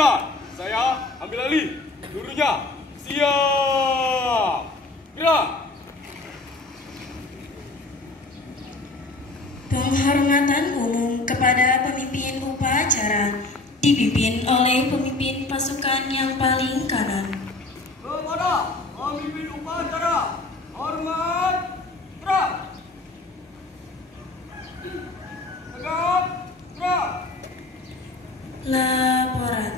Sudah, saya ambil alih. Seluruhnya siap. Gerak. Penghormatan umum kepada pemimpin upacara dipimpin oleh pemimpin pasukan yang paling kanan. Kepada pemimpin upacara, hormat, gerak. Tegak, gerak. Laporan.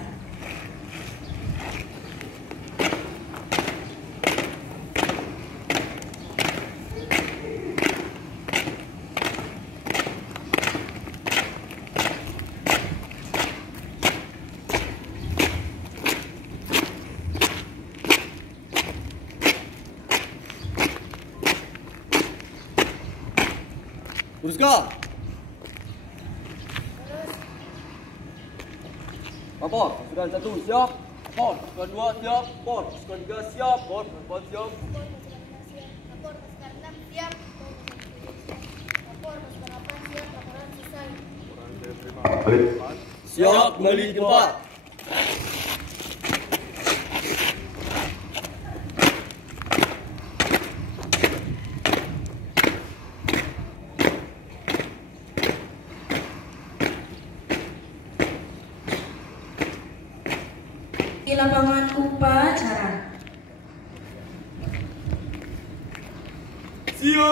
Teruskan. Lapor, pasukan 1 siap. Lapor, pasukan 2 siap. Lapor, pasukan 3 siap. Lapor, pasukan 4 siap. Lapor pasukan 6 siap. Lapor pasukan 8 siap. Laporan selesai. Siap, kembali di tempat. Di lapangan upacara. Siap.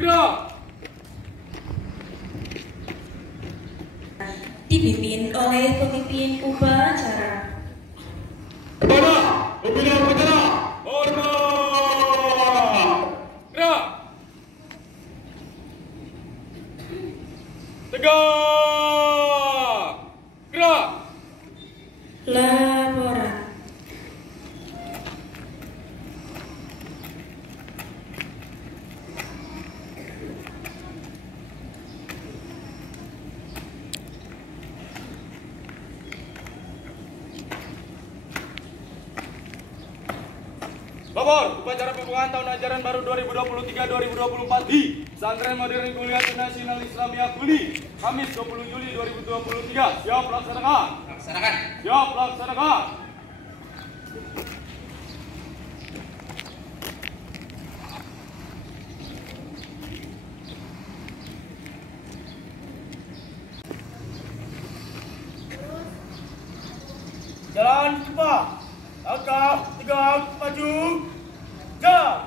Gerak. Dipimpin oleh pemimpin upacara. Kepada pemimpin upacara, hormat. Gerak. Tegak. Gerak. Laporan. Lapor upacara pembukaan tahun ajaran baru 2023-2024 di Pesantren Modern Kuliah Nasional Islamiyah Kuli, Kamis 20 Juli 2023. Siap laksanakan. Laksanakan. Siap laksanakan. Jalan cepat. Langkah tegak maju. Jalan.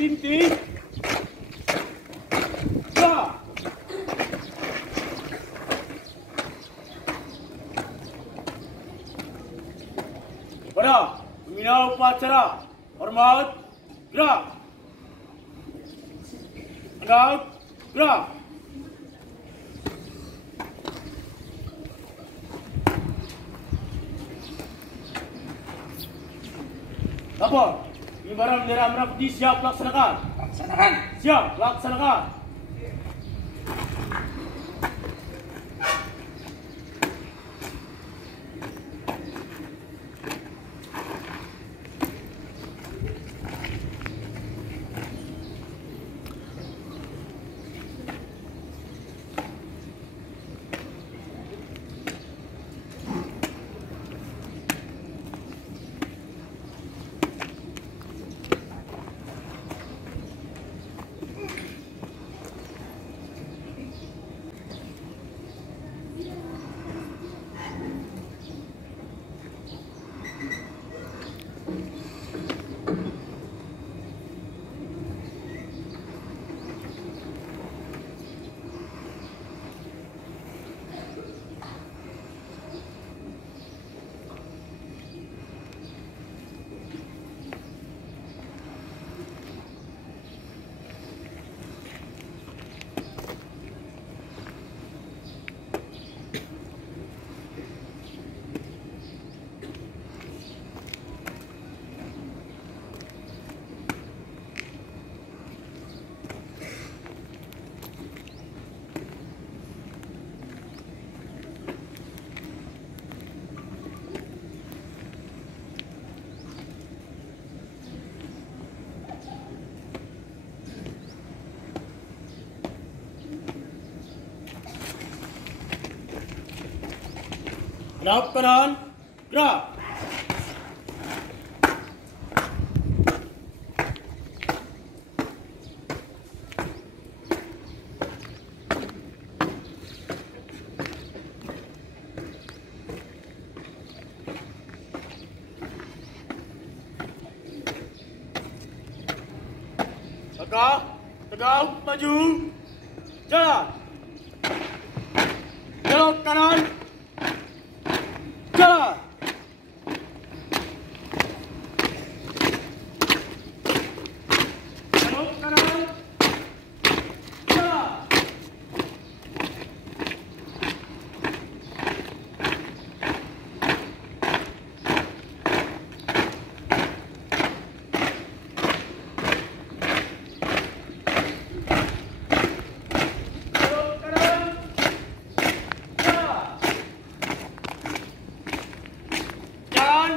Berhenti. Ya. Kepada pembina upacara, hormat, gerak. Tegak, gerak. Lapor. Pengibaran bendera merah putih siap laksanakan. Laksanakan. Siap laksanakan. Hadap kanan, gerak. Tegak, maju, jalan. Belok kanan, jalan. Belok kanan, jalan.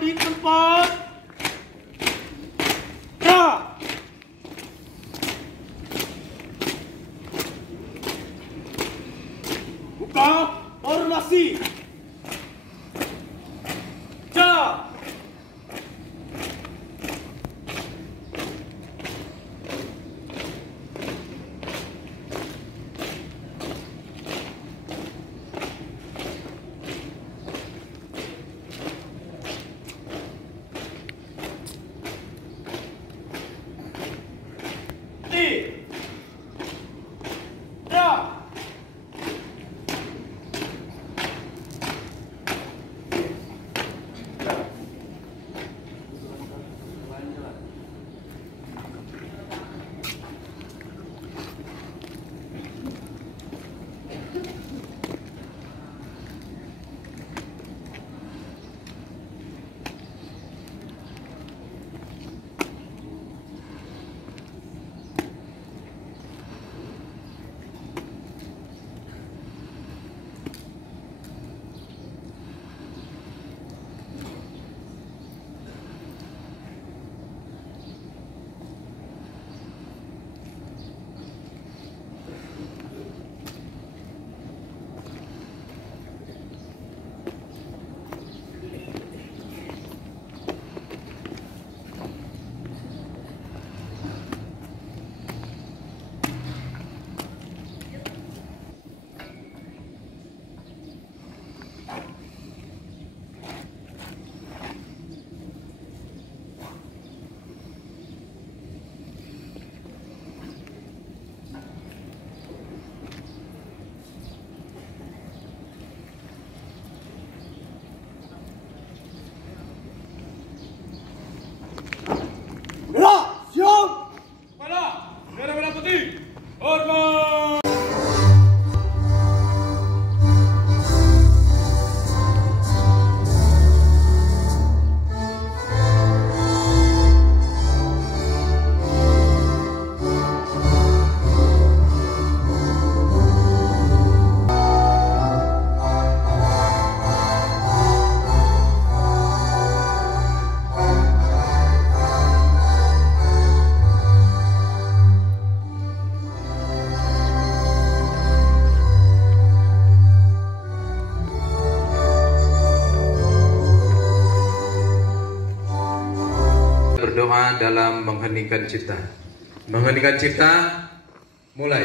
Di tempat. Gerak. Buka formasi. Jalan. Berdoa dalam mengheningkan cipta. Mengheningkan cipta, mulai.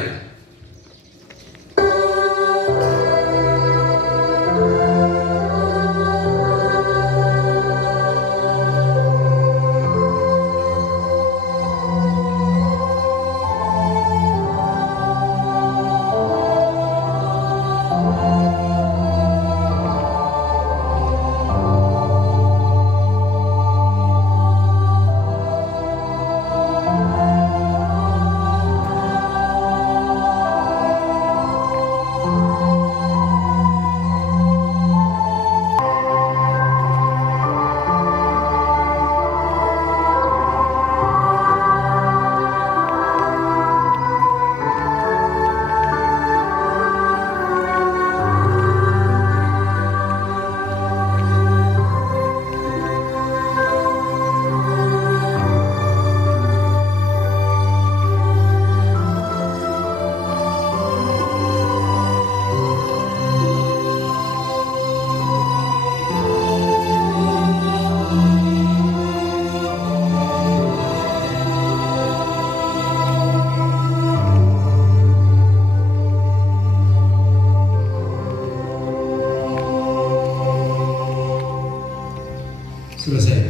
Selesai.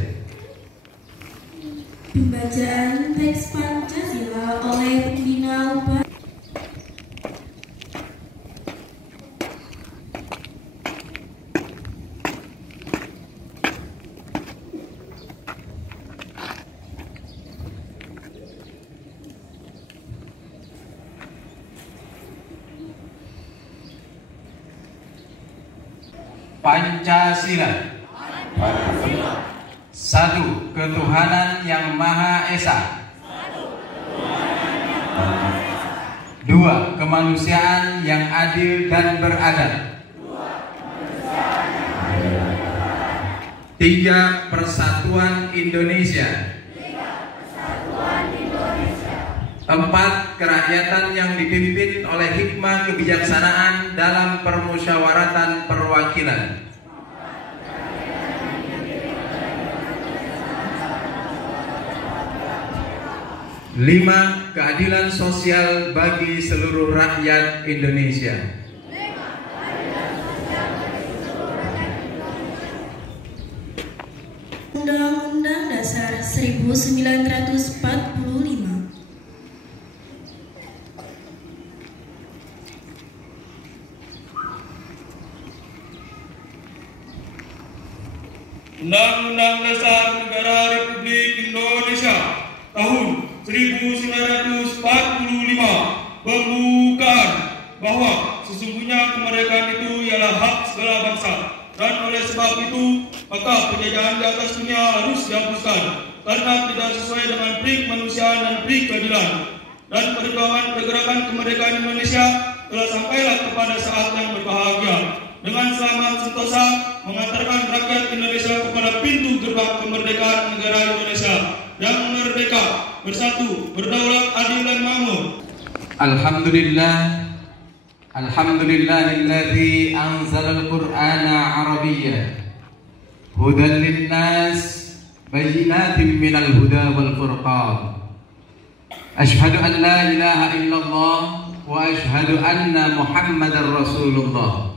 Pembacaan teks Pancasila oleh pembina UPA. Pancasila. Satu, ketuhanan yang Maha Esa. Dua, kemanusiaan yang adil dan beradab. Tiga, persatuan Indonesia. Empat, kerakyatan yang dipimpin oleh hikmah kebijaksanaan dalam permusyawaratan perwakilan. Lima, keadilan sosial bagi seluruh rakyat Indonesia. Undang-Undang Dasar 1945. Undang-Undang Dasar Negara Republik Indonesia tahun 1945 pembukaan bahwa sesungguhnya kemerdekaan itu ialah hak segala bangsa, dan oleh sebab itu maka penjajahan di atas dunia harus dihapuskan karena tidak sesuai dengan pri kemanusiaan dan pri keadilan. Dan perjuangan pergerakan kemerdekaan Indonesia telah sampailah kepada saat yang berbahagia dengan selamat sentosa mengantarkan rakyat Indonesia kepada pintu gerbang kemerdekaan negara Indonesia yang merdeka, bersatu, berdaulat, adil dan makmur. Alhamdulillah, alhamdulillahilladzi anzalal Qur'ana Arabiyyan hudan linnas bayyinatin minal huda wal furqan. Asyhadu an la ilaha illallah wa asyhadu anna Muhammadar Rasulullah.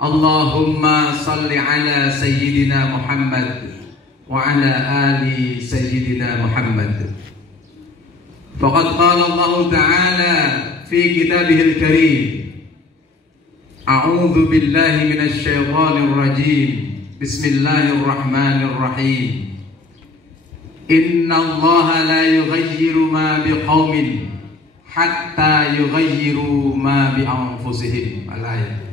Allahumma salli ala sayyidina Muhammad wa ala ali sayyidina Muhammad. Faqad qala Allah Ta'ala fi kitabihil karim, a'udzu billahi minasy syaithanir rajim. Bismillahirrahmanirrahim. Inna Allah la yughayyiru ma biqaumin hatta yughayyiru ma bi anfusihim. Al-ayat.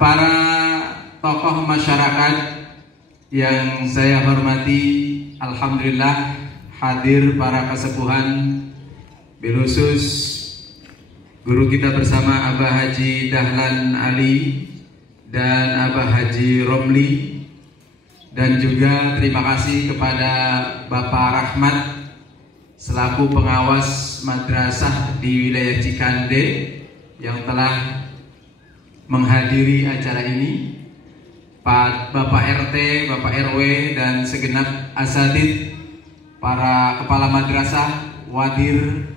Para tokoh masyarakat yang saya hormati, alhamdulillah hadir para kesepuhan, bilkhusus guru kita bersama Abah Haji Dahlan Ali dan Abah Haji Romli, dan juga terima kasih kepada Bapak Rahmat selaku pengawas madrasah di wilayah Cikande yang telah menghadiri acara ini, Bapak RT, Bapak RW, dan segenap asatid, para kepala madrasah, wadir,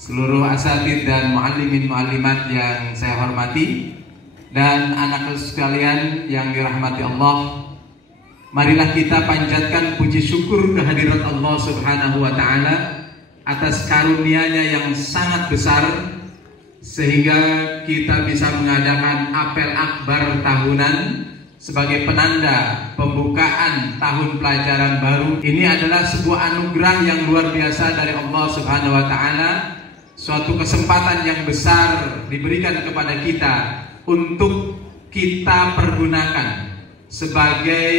seluruh asatid dan muallimin muallimat yang saya hormati, dan anak sekalian yang dirahmati Allah. Marilah kita panjatkan puji syukur kehadirat Allah Subhanahu wa Ta'ala atas karunia-Nya yang sangat besar, sehingga kita bisa mengadakan apel akbar tahunan sebagai penanda pembukaan tahun pelajaran baru. Ini adalah sebuah anugerah yang luar biasa dari Allah Subhanahu wa Ta'ala, suatu kesempatan yang besar diberikan kepada kita untuk kita pergunakan sebagai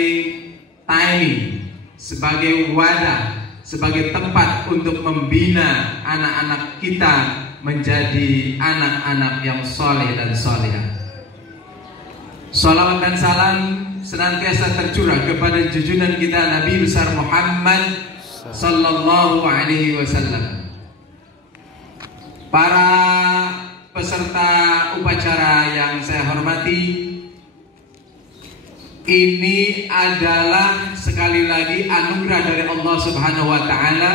timing, sebagai wadah, sebagai tempat untuk membina anak-anak kita menjadi anak-anak yang soleh dan solehah. Salawat dan salam senantiasa tercurah kepada junjungan kita Nabi besar Muhammad sallallahu alaihi wasallam. Para peserta upacara yang saya hormati, ini adalah sekali lagi anugerah dari Allah Subhanahu wa Ta'ala,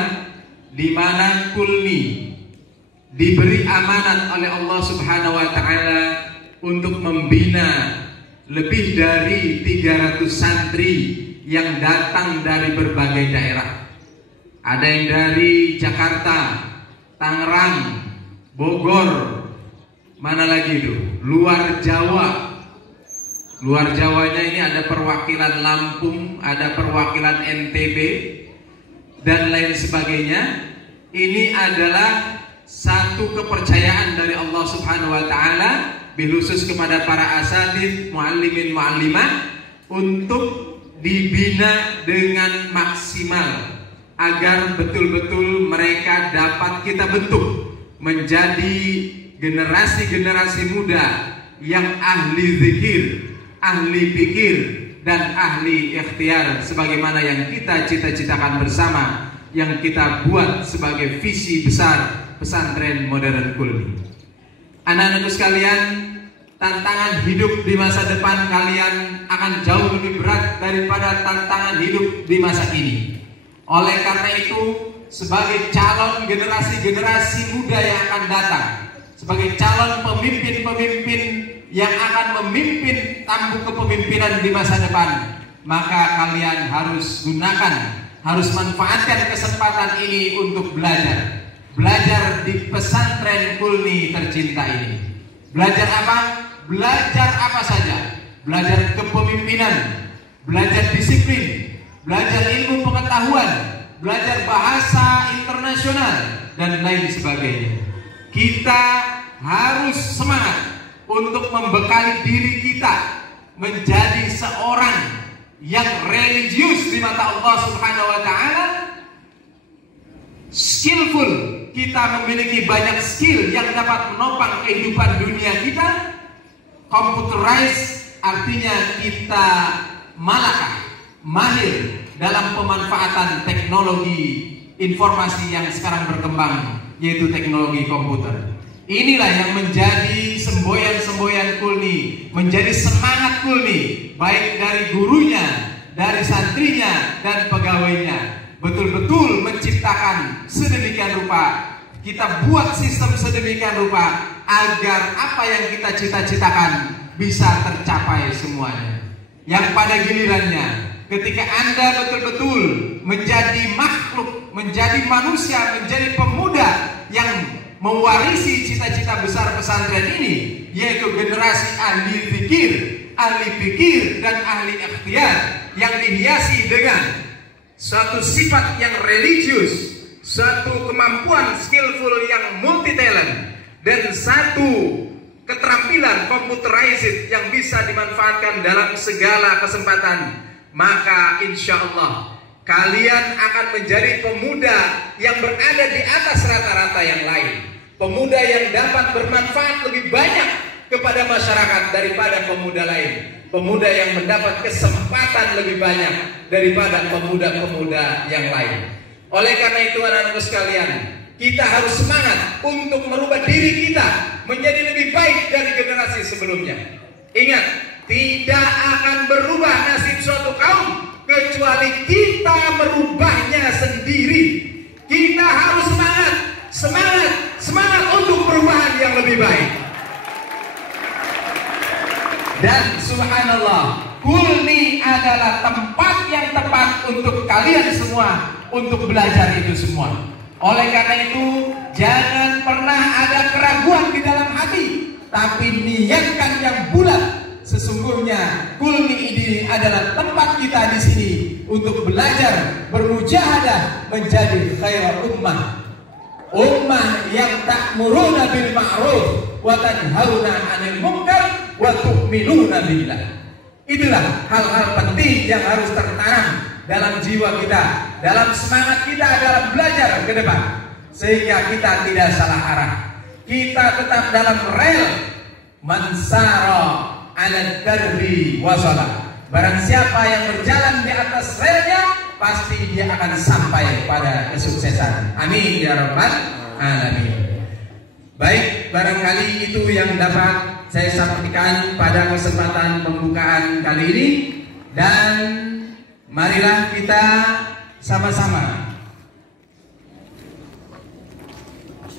di mana kulmi diberi amanat oleh Allah Subhanahu wa Ta'ala untuk membina lebih dari 300 santri yang datang dari berbagai daerah. Ada yang dari Jakarta, Tangerang, Bogor, mana lagi itu? Luar Jawa. Luar Jawanya ini ada perwakilan Lampung, ada perwakilan NTB, dan lain sebagainya. Ini adalah satu kepercayaan dari Allah Subhanahu wa Ta'ala, khusus kepada para asatidz, muallimin, muallimah, untuk dibina dengan maksimal agar betul-betul mereka dapat kita bentuk menjadi generasi-generasi muda yang ahli zikir, ahli pikir, dan ahli ikhtiar, sebagaimana yang kita cita-citakan bersama, yang kita buat sebagai visi besar pesantren modern Kulni. Anak-anakku sekalian, tantangan hidup di masa depan kalian akan jauh lebih berat daripada tantangan hidup di masa ini. Oleh karena itu, sebagai calon generasi-generasi muda yang akan datang, sebagai calon pemimpin-pemimpin yang akan memimpin tampuk kepemimpinan di masa depan, maka kalian harus manfaatkan kesempatan ini untuk belajar di pesantren Kulni tercinta ini. Belajar apa? Belajar apa saja. Belajar kepemimpinan, belajar disiplin, belajar ilmu pengetahuan, belajar bahasa internasional, dan lain sebagainya. Kita harus semangat untuk membekali diri kita menjadi seorang yang religius di mata Allah Subhanahu wa Ta'ala, skillful. Kita memiliki banyak skill yang dapat menopang kehidupan dunia kita. Computerized artinya kita mahir dalam pemanfaatan teknologi informasi yang sekarang berkembang, yaitu teknologi komputer. Inilah yang menjadi semboyan-semboyan Kulni, menjadi semangat Kulni, baik dari gurunya, dari santrinya, dan pegawainya. Betul-betul menciptakan sedemikian rupa, kita buat sistem sedemikian rupa agar apa yang kita cita-citakan bisa tercapai semuanya. Yang pada gilirannya, ketika Anda betul-betul menjadi makhluk, menjadi manusia, menjadi pemuda yang mewarisi cita-cita besar pesantren ini, yaitu generasi ahli zikir, ahli pikir, dan ahli ikhtiar yang dihiasi dengan suatu sifat yang religius, suatu kemampuan skillful yang multi talent, dan satu keterampilan computerized yang bisa dimanfaatkan dalam segala kesempatan, maka insya Allah kalian akan menjadi pemuda yang berada di atas rata-rata yang lain, pemuda yang dapat bermanfaat lebih banyak kepada masyarakat daripada pemuda lain, pemuda yang mendapat kesempatan lebih banyak daripada pemuda-pemuda yang lain. Oleh karena itu, anak-anakku sekalian, kita harus semangat untuk merubah diri kita menjadi lebih baik dari generasi sebelumnya. Ingat, tidak akan berubah nasib suatu kaum kecuali kita merubahnya sendiri. Kita harus semangat untuk perubahan yang lebih baik. Dan subhanallah, Kulni adalah tempat yang tepat untuk kalian semua untuk belajar itu semua. Oleh karena itu, jangan pernah ada keraguan di dalam hati, tapi niatkan yang bulat. Sesungguhnya Kulni ini adalah tempat kita di sini untuk belajar, bermujahadah menjadi khairul ummah. Ummah yang ta'muruna bil ma'ruf wa tanhauna 'anil munkar wa tu'minuna billah. Itulah hal-hal penting yang harus tertanam dalam jiwa kita, dalam semangat kita dalam belajar ke depan, sehingga kita tidak salah arah. Kita tetap dalam rel mansara 'ala darbi wasala. Barang siapa yang berjalan di atas relnya, pasti dia akan sampai pada kesuksesan. Amin ya rabbal alamin. Baik, barangkali itu yang dapat saya sampaikan pada kesempatan pembukaan kali ini, dan marilah kita sama-sama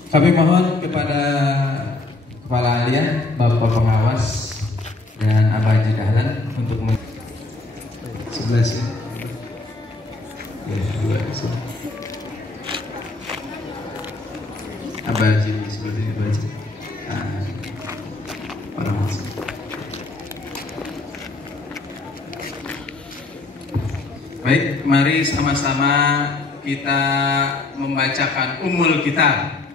kami mohon kepada Kepala Alia, Bapak Pengawas, dan Abah Haji Dahlan untuk 11 ya. Ya, 2 sini. Abah sini seperti ini baca. Orang masuk. Baik, mari sama-sama kita membacakan Ummul Kitab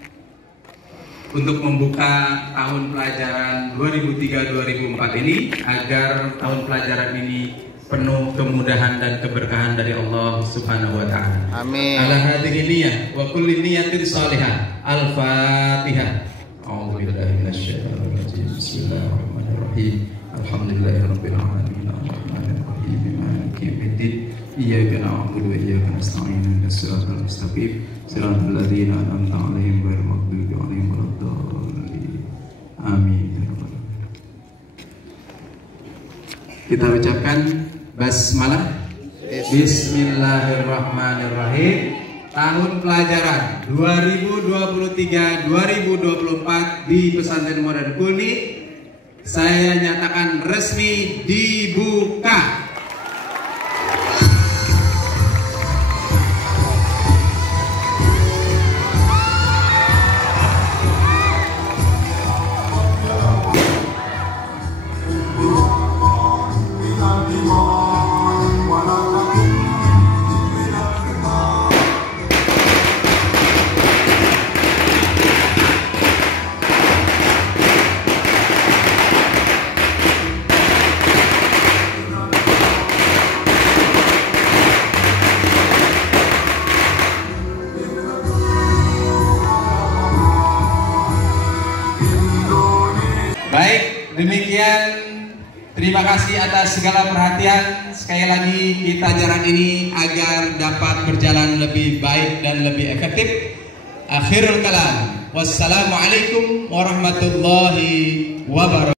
untuk membuka tahun pelajaran 2003-2004 ini, agar tahun pelajaran ini penuh kemudahan dan keberkahan dari Allah Subhanahu wa taala. Amin. Ala hadhihi niyyah wa kulli niyyatin shalihah. Al-Fatihah. A'udzubillahi minasyaitonir rajim. Bismillahirrahmanirrahim. Alhamdulillahirabbil alamin. Arrahmanir rahim. Maliki yaumiddin. Iyyaka na'budu wa iyyaka nasta'in. Ihdinas siratal mustaqim. Siratal ladzina an'amta 'alaihim ghairil maghdubi 'alaihim waladdallin. Amin. Kita ucapkan basmalah. Bismillahirrahmanirrahim. Tahun pelajaran 2023-2024 di Pesantren Modern Kulni saya nyatakan resmi dibuka. Baik, demikian. Terima kasih atas segala perhatian. Sekali lagi kita jalan ini agar dapat berjalan lebih baik dan lebih efektif. Akhirul kalam. Wassalamualaikum warahmatullahi wabarakatuh.